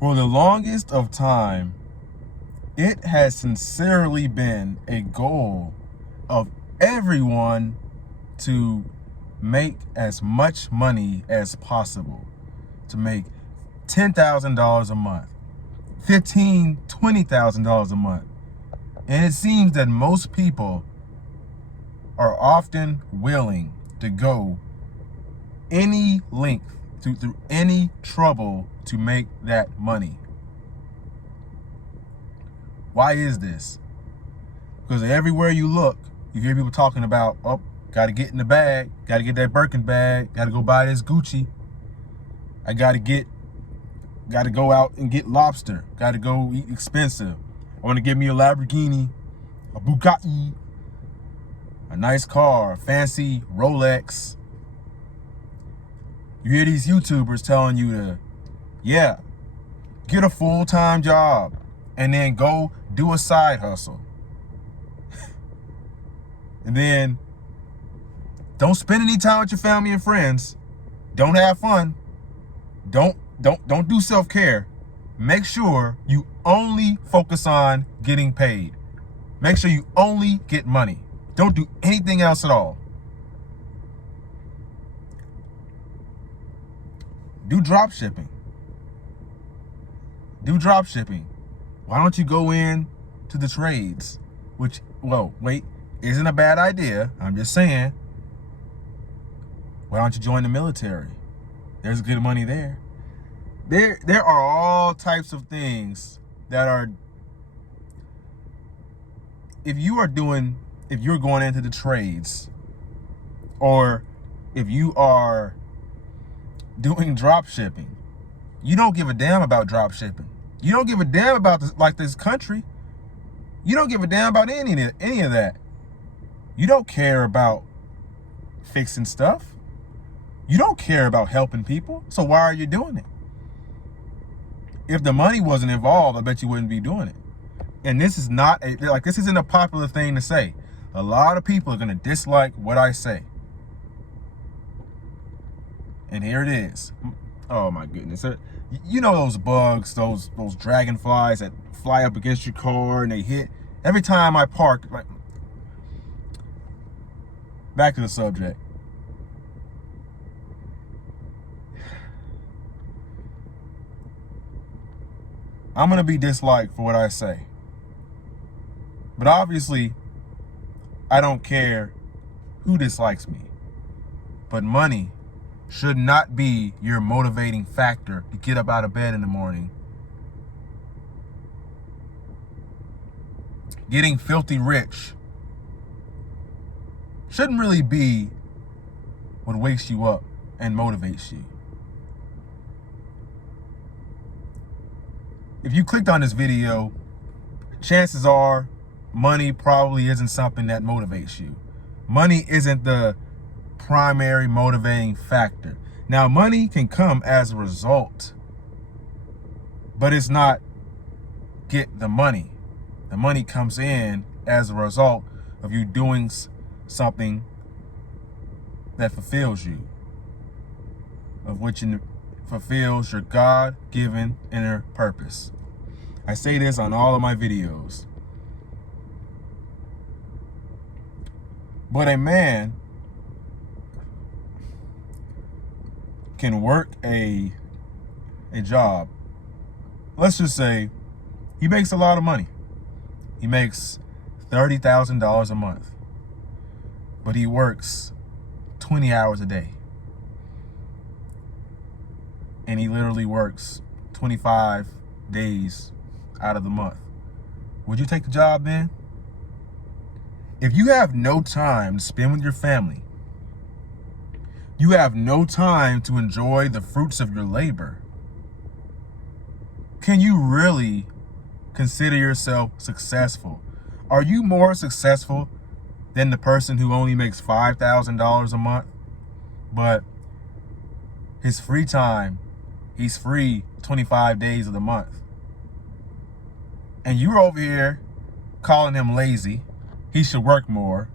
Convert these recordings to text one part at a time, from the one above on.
For the longest of time, it has sincerely been a goal of everyone to make as much money as possible, to make $10,000 a month, $15,000, $20,000 a month. And it seems that most people are often willing to go any length, through any trouble to make that money. Why is this? Because everywhere you look, you hear people talking about, oh, got to get in the bag, got to get that Birkin bag, got to go buy this Gucci. I got to go out and get lobster, got to go eat expensive. I want to get me a Lamborghini, a Bugatti, a nice car, a fancy Rolex. You hear these YouTubers telling you to, get a full-time job and then go do a side hustle. And then don't spend any time with your family and friends. Don't have fun. Don't do self-care. Make sure you only focus on getting paid. Make sure you only get money. Don't do anything else at all. Do drop shipping. Do drop shipping. Why don't you go in to the trades? Which, well, wait, isn't a bad idea. I'm just saying. Why don't you join the military? There's good money there. There are all types of things that are, if you're going into the trades, or if you are doing drop shipping, you don't give a damn about drop shipping. You don't give a damn about this country. You don't give a damn about any of that. You don't care about fixing stuff. You don't care about helping people. So why are you doing it? If the money wasn't involved, I bet you wouldn't be doing it. And this is not this isn't a popular thing to say. A lot of people are going to dislike what I say. And here it is. Oh my goodness. You know those bugs, those dragonflies that fly up against your car and they hit. Every time I park, like, back to the subject. I'm going to be disliked for what I say. But obviously, I don't care who dislikes me. But money should not be your motivating factor to get up out of bed in the morning. Getting filthy rich shouldn't really be what wakes you up and motivates you. If you clicked on this video, chances are money probably isn't something that motivates you. Money isn't the primary motivating factor. Now, money can come as a result, but it's not get the money. The money comes in as a result of you doing something that fulfills you, of which fulfills your God-given inner purpose. I say this on all of my videos. But a man can work a job. Let's just say he makes a lot of money. He makes $30,000 a month. But he works 20 hours a day. And he literally works 25 days out of the month. Would you take the job then? If you have no time to spend with your family, you have no time to enjoy the fruits of your labor, can you really consider yourself successful? Are you more successful than the person who only makes $5,000 a month, but his free time, he's free 25 days of the month? And you're over here calling him lazy, he should work more,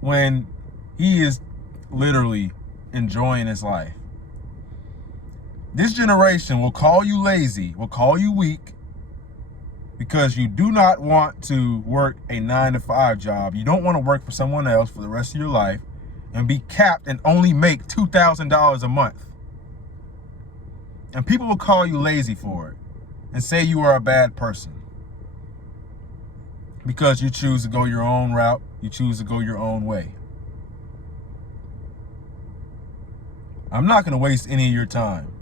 when he is literally enjoying his life. This generation will call you lazy, will call you weak, because you do not want to work a 9-to-5 job. You don't want to work for someone else for the rest of your life and be capped and only make $2,000 a month. And people will call you lazy for it and say you are a bad person because you choose to go your own route, you choose to go your own way. I'm not going to waste any of your time.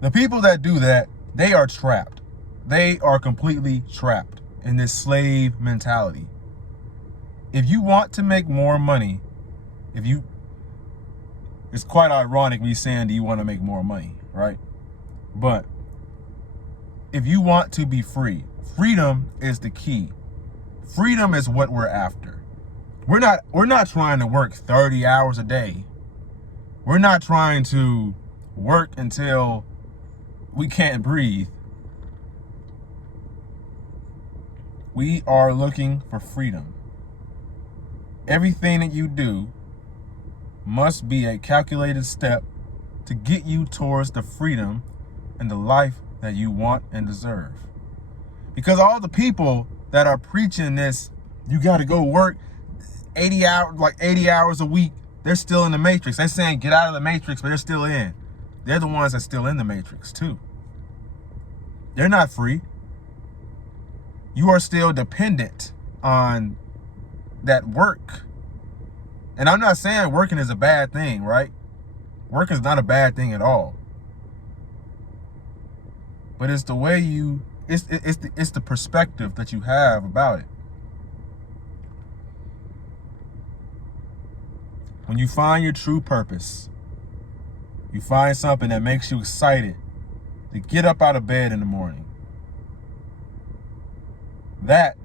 The people that do that, they are trapped. They are completely trapped in this slave mentality. If you want to make more money, it's quite ironic me saying, do you want to make more money, right? But if you want to be free, freedom is the key. Freedom is what we're after. We're not trying to work 30 hours a day. We're not trying to work until we can't breathe. We are looking for freedom. Everything that you do must be a calculated step to get you towards the freedom and the life that you want and deserve. Because all the people that are preaching this, you got to go work 80 hours a week, they're still in the matrix. They're saying get out of the matrix, but they're still in. They're the ones that's still in the matrix too. They're not free. You are still dependent on that work. And I'm not saying working is a bad thing, right? Work is not a bad thing at all. But it's the way it's the perspective that you have about it. When you find your true purpose, you find something that makes you excited to get up out of bed in the morning. That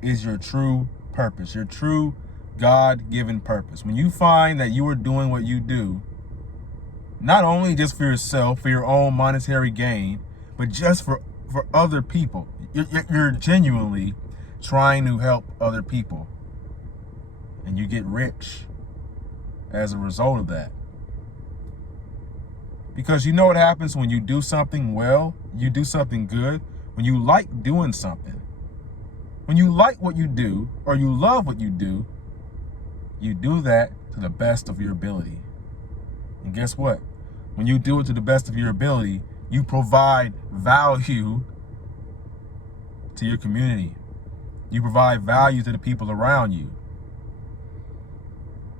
is your true purpose, your true God-given purpose. When you find that you are doing what you do, not only just for yourself, for your own monetary gain, but just for other people. You're genuinely trying to help other people. And you get rich as a result of that. Because you know what happens when you do something well, you do something good, when you like doing something. When you like what you do, or you love what you do that to the best of your ability. And guess what? When you do it to the best of your ability, you provide value to your community. You provide value to the people around you.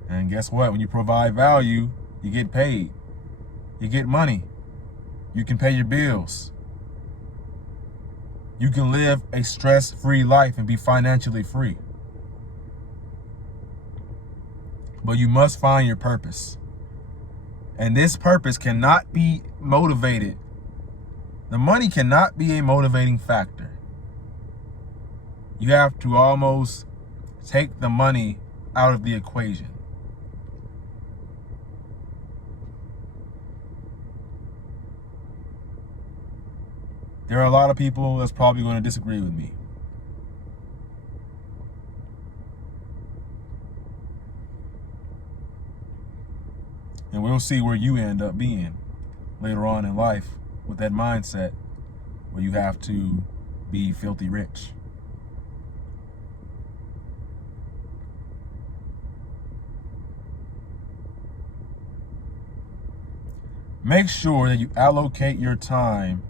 And guess what? When you provide value, you get paid. You get money. You can pay your bills. You can live a stress-free life and be financially free. But you must find your purpose. And this purpose cannot be motivated. The money cannot be a motivating factor. You have to almost take the money out of the equation. There are a lot of people that's probably going to disagree with me. And we'll see where you end up being later on in life with that mindset where you have to be filthy rich. Make sure that you allocate your time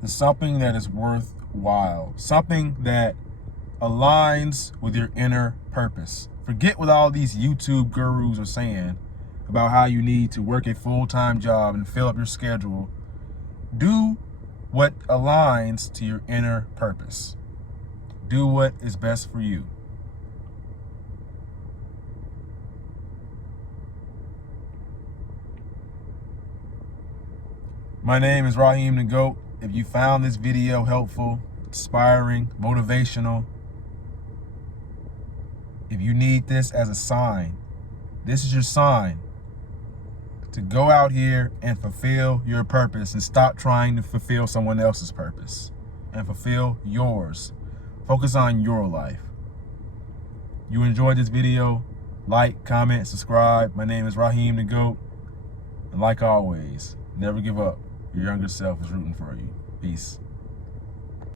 to something that is worthwhile, something that aligns with your inner purpose. Forget what all these YouTube gurus are saying about how you need to work a full-time job and fill up your schedule. Do what aligns to your inner purpose. Do what is best for you. My name is Raheem the Goat. If you found this video helpful, inspiring, motivational, if you need this as a sign, this is your sign to go out here and fulfill your purpose and stop trying to fulfill someone else's purpose and fulfill yours. Focus on your life. You enjoyed this video, like, comment, subscribe. My name is Raheem the Goat. like always, never give up. Your younger self is rooting for you. Peace.